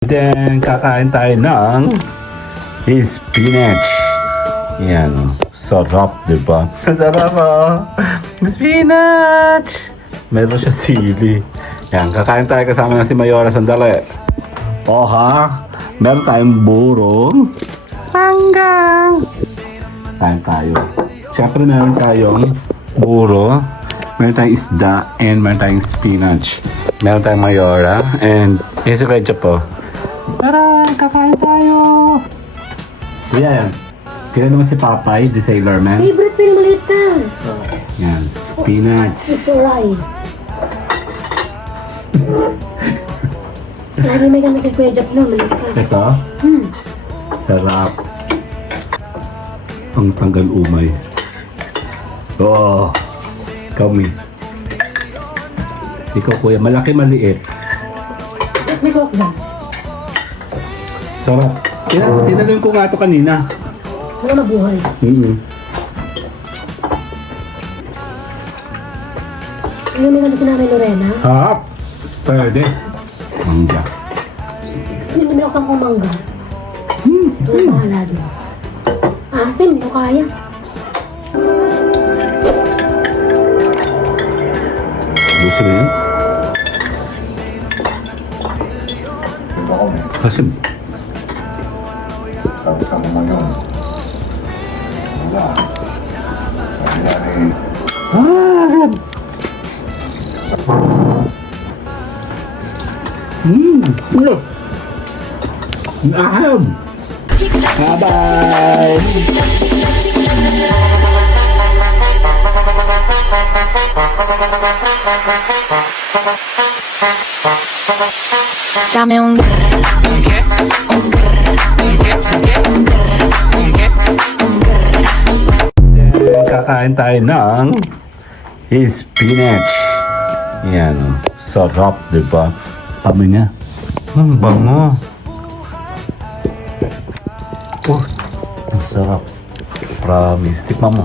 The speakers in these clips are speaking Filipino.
Then, kakain tayo ng spinach. Yan. Sarap, diba? Sarap, oh. Spinach! Meron siya sili. Yan, kakain tayo kasama na si Mayora sandali. Oh, ha? Meron tayong burong panggang. Kain tayo. Siyempre, meron tayong buro. Meron tayong isda and meron tayong spinach. Meron tayong Mayora and si Kuya po. Tara, kakain tayo! Kuya yan. Kaya naman si Papay, the Sailor Man. Favorite pero maliit ka. Yan, spinach. Isuray. Lagi may ganda si Kuya Jap lang, maliit ka. Ito, sarap. Ang tanggal umay. Oh, kami. Ikaw kuya, malaki maliit. May coke ba? Sarap. Tinanong ko nga ito kanina. Wala mabuhay. Ano may ganda si Nanay Lorena? Hap! Pwede. Mangga. Hindi mo ako 10 mangga. Wala bahala din. Asim, hindi ko kaya. Gusto na yan? Kasi, Sabi ka mo ngayon. Wala. Nangyari. Look! Aham! Bye-bye! Dame un Then, kakain tayo ng spinach. Yan. Sarap, diba? Kami niya. Ang bango. Oh, ang sarap. Promise. Tikman mo.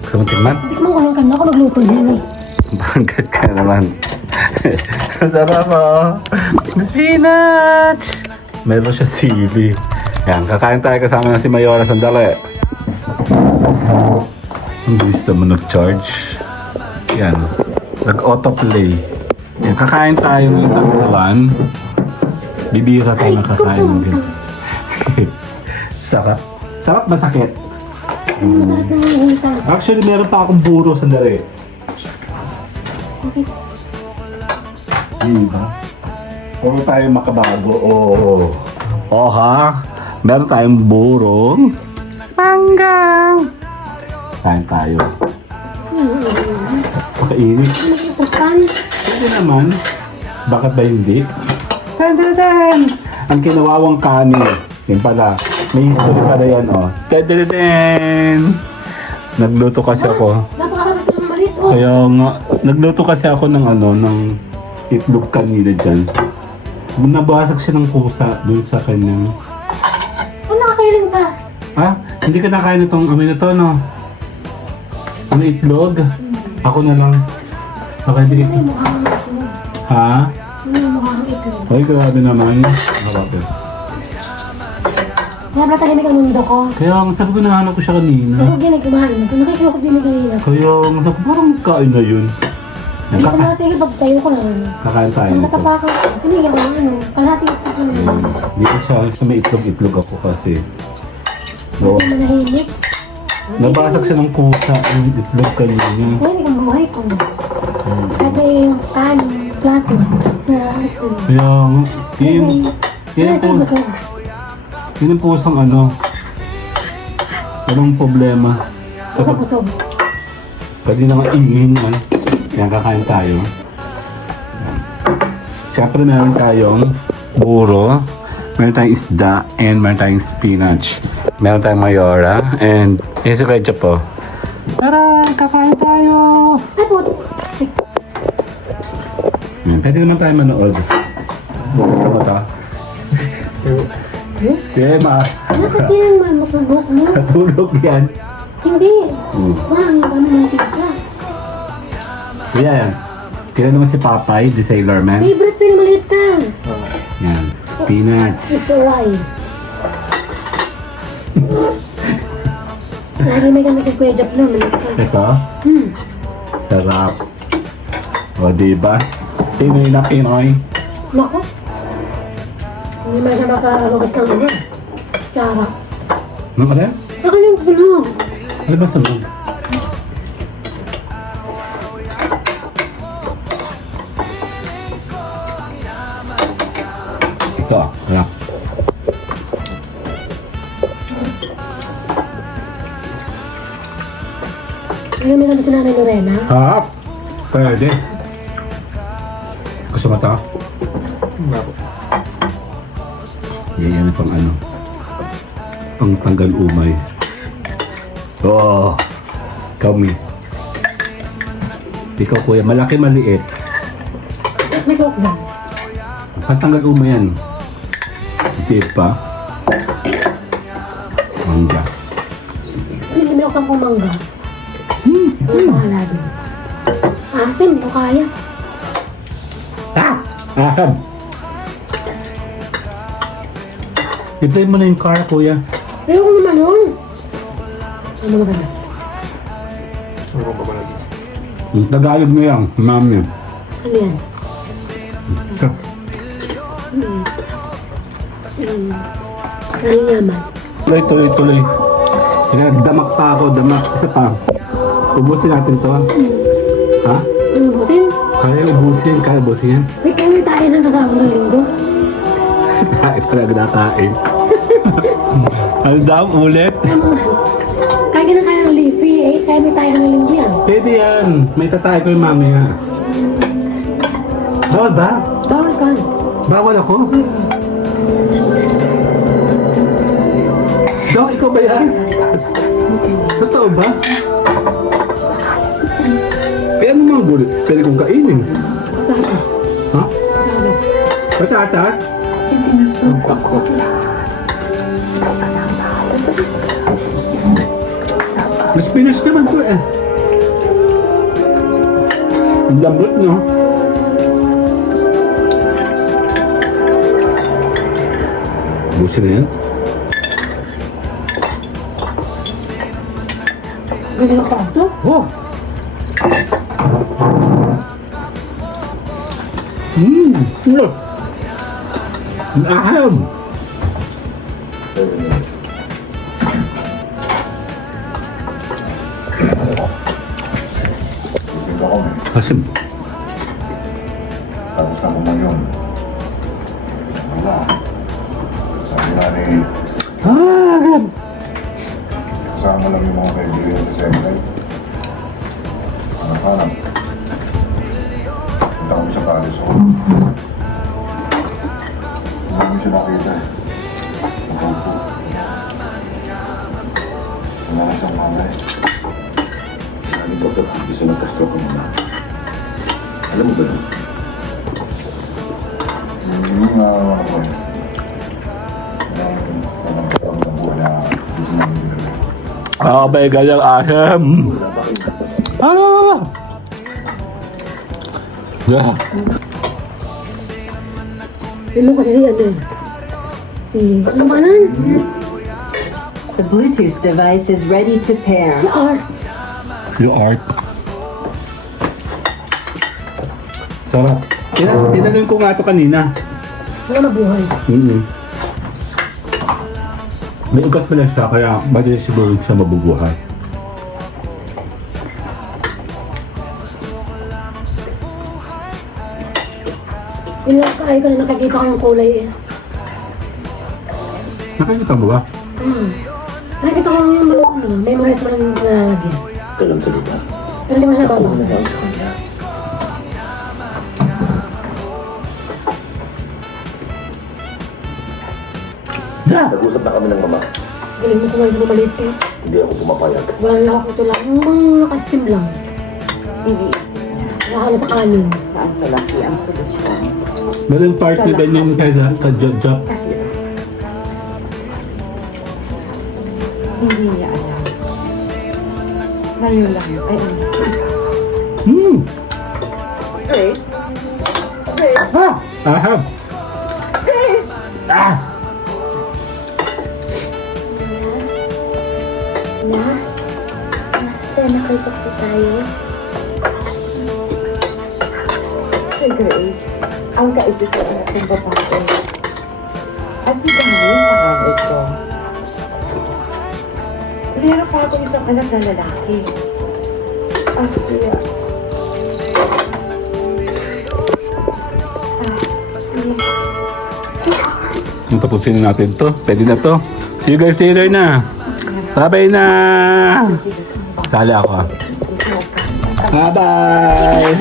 Gusto mo tikman? Hindi ko walang kanya ako nagluto niyan eh. Banggat ka naman. Ang sarap, oh. Spinach! Meron siya sili. Yan, kakain tayo kasama na si Mayora sandali. Ang bilis naman nag-charge. Yan. Nag-autoplay. Yan, kakain tayo ng takbuhan. Bibira tayo nakakain ng ganyan. Sarap. Sarap masakit. Masakit na nga hinitas. Actually, meron pa akong buro sandali. Sakit. Diba? Puro tayo makabago. Oo. Oh, ha? Meron tayong burong panggang. Kain tayo. Pakainit. Ano sa kustan? Pwede naman. Bakit ba hindi? Tan-tan-tan! Ang kinawawang kanin. Yan pala. May history pala yan, oh. Tan-tan-tan! Nagluto kasi ako. Napakasakit ko ng maliit. Oh, Kaya nga, nagluto kasi ako ng ng itlog kanina dyan. Nabasag siya ng kusa dun sa kanyang... ano nakakailan ka? Ha? Hindi ka nakain itong amin na to, no? Ano itlog? Ako na lang. Okay, di Ano yung itlog. mukha kang itlog? Ha? Ano yung mukha kang itlog? Ay, grabe naman. Bakit? Kaya pala tahimik ang mundo ko. Kaya ang sabi ko nahanap ko siya kanina. Kasi hindi nagkumahan. Nakikiusap din ni kanina. Kaya ang sabi ko parang kain na yun. Yan, Hindi sa mga tingin, pagtayo ko lang. kakain tayo Ang nito. natapakan ko. Pinigyan ko ng ano. Kalahating spot lang. Hindi ko siya sa may itlog-itlog ako kasi. Kasi manahimik. Nabasag siya ng kusa yung itlog kanina. Kaya hindi kang buhay ko. Kahit may yung kanin, plato. Sa alas ko. Kaya nga, yun, yun Kasi po, busog. yun po isang anong problema. Kasi Busog-busog. pwede na nga ingin man. Kaya kakain tayo. Siyempre meron tayong buro, meron tayong isda, and meron tayong spinach. Meron tayong Mayora, and si Kuya po. Tara, kakain tayo! Ay po. Yan, pwede naman tayo manood. Gusto mo to? Tema, Bakit yan, mapapagos mo? natulog yan. Hindi. Hmm. Ma'am, ano natin ka? Yan. Kaya naman si Papay, the Sailor Man. Favorite pero maliit ka. Yan. Spinach. It's alright. Lagi may ganda si Kuya Jap na. Maliit ka. Ito, Hmm. sarap. O, diba? Pinoy na Pinoy. Nako. Hindi man siya makalabas ng ano. Tsara. Ano ka rin? Ako lang gusto lang. Ano ba sunod? Ito, sarap. Lagi may ganda si Nanay Lorena. Harap! Pwede. Gusto mo ito? Yan pang ano. Pang tanggal umay. Oh, kami. Ikaw kuya, malaki maliit. At may coke dyan. Pantanggal umay yan. Hindi pa. Mangga. Hindi may ako 10 mangga. Ano bahala din. Asim, hindi ko kaya. Ah! Aham! I-play mo na yung car, kuya. Ayoko naman yun. Ano mga ganda? Tagalog mo yan, mami. Ano yan? Nalinyaman. Tuloy. Damak pa ako, damak. Isa pa. Ubusin natin to. Ha? Ano busin? Kaya ubusin yan. Wait, kaya may tayo ng kasama ng linggo. Kain talaga nakain. Ano daw, ulit? Kaya ka na kaya ng leafy eh. Kaya may tayo ng linggo yan. Pwede yan. May tatay ko yung mami nga. Bawal ba? Bawal ka. Bawal ako? Dok, ikaw ba yan? Totoo ba? Eh, ano mga gulit? Pwede kong kainin. Tatas. Ha? Tatas. Patatas? Isinusuka ko. Mas Spinach naman to eh. Ang lambot, no? Busin na yan. Ganyan ako ito. Oh! Look! Ang aham! Gising ako eh. Asim. Tapos na kumayon. Wala. Sabi nga ni, Aham! kasama lang yung mga kaibigan sa siyempre. Hanap-hanap. Punta kami sa Paris ako. Hindi kami siya nakita eh. Nakaupo. Wala na siyang mamay. Maraming doktor gusto nagka-stroke ang mama. Alam mo ba yun? Yung ano ko eh. Ang buhay na gusto namin ginagawa. Ah, may ganyang aham! Ano? Yeah. Yun mo kasi si ano eh. Ano ba nan? The Bluetooth device is ready to pair. Si Art. Si Art. Sarap. Tinanong ko nga ito kanina. Wala mabuhay. May ugat pala siya, kaya bali siguro siya mabubuhay. Ilang kayo ko na nakikita ko yung kulay eh. Nakikita mo ba? Nakikita ko lang yung mga ano, memorize mo lang yung nalalagyan. Kalam sa lupa. Pero hindi mo siya babasa. Nag-usap na kami ng mama. Galing mo kumain ko maliit eh. Hindi ako pumapayag. Wala lang ako ito lang. Yung mga naka-steam lang. Nakakala sa kanin. Saan sa laki ang solusyon? Meron party din yung kaya sa job. Hindi niya alam. Ngayon lang ay ang nasita. Ah! Aham! Ah! Na? Nasa Seneca po tayo. Hey Grace, ang kaisip ko na itong babae. At si Danny, pangalan ko. Meron pa akong isang anak na lalaki. Asya. Tapusin na natin to. Pwede na to. See you guys later na. Bye-bye na. Sali ako. Bye-bye.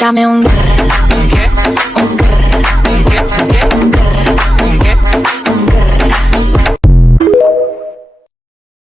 Dame un